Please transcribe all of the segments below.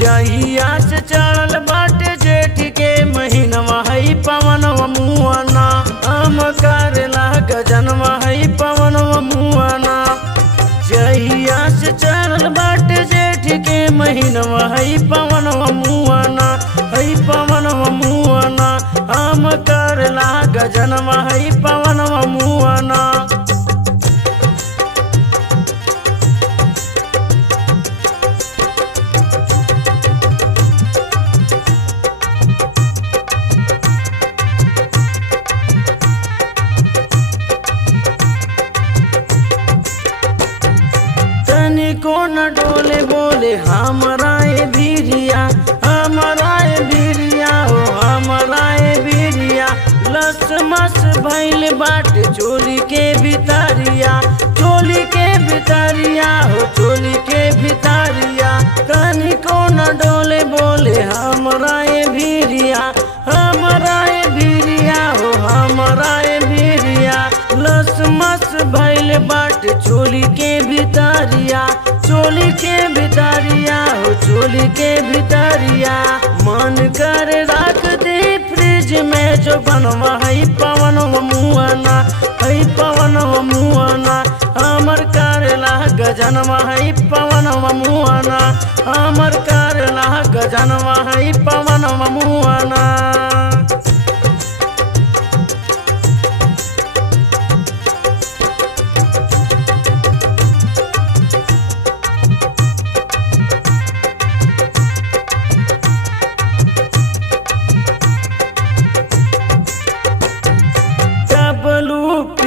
जहिया से चढ़ल बाटे जेठ के महीनवा है पवनवा मुआना हम करेला गजनवा है पवनवा मुआना। जहिया से चढ़ल बाटे जेठ के महीनवा है पवनवा मुआना है पवनवा मुआना हम करेला गजनवा है पवनवा मुआना। को न डोले बोले हमारा ए बीरिया हमारा ए बीरिया हो हमारा ए बीरिया। लस मस भैल बाटे चोली के भितरिया चोली के भितरिया हो चोली के भितरिया। तनी को न डोले बोले हमारा ए बीरिया हमारा ए बीरिया हो हमारा ए बीरिया। लस मस भैल बाटे चोली के भितरिया चोली के भितरिया हो चोली के भितरिया। मन कर रख दे फ्रिज में जो बनवा है पवनवा मुआना है पवनवा मुआना हमर करेला गजनवा है पवनवा मुआना हमर करेला गजनवा है पवनवा मुआना।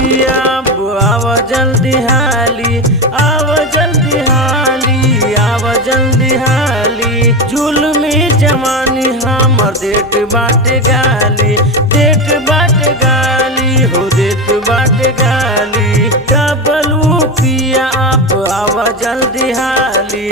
आव जल्दी हाली आव जल्दी हाली आव जल्दी हाली। जुल्मी जवानी हमर देत बाटे गाली देत बाटे गाली हो देत बाटे गाली। डबलू पिया आप आव जल्दी हाली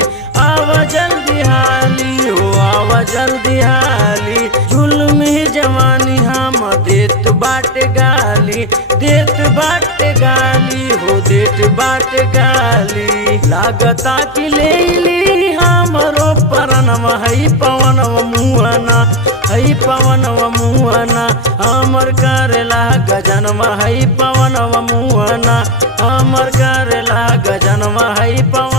आव जल्दी हाली हो आव जल्दी हाली। जुल्मी जवानी हम देत बाटे गाली देत बाटे गाली हो देत बाटे गाली। लागता कि ले ली हमरो परनवा है पवनवा मुआना है पवनवा मुआना हमर करेला गजनवा है पवनवा मुआना हमर करेला गजनवा है पवन।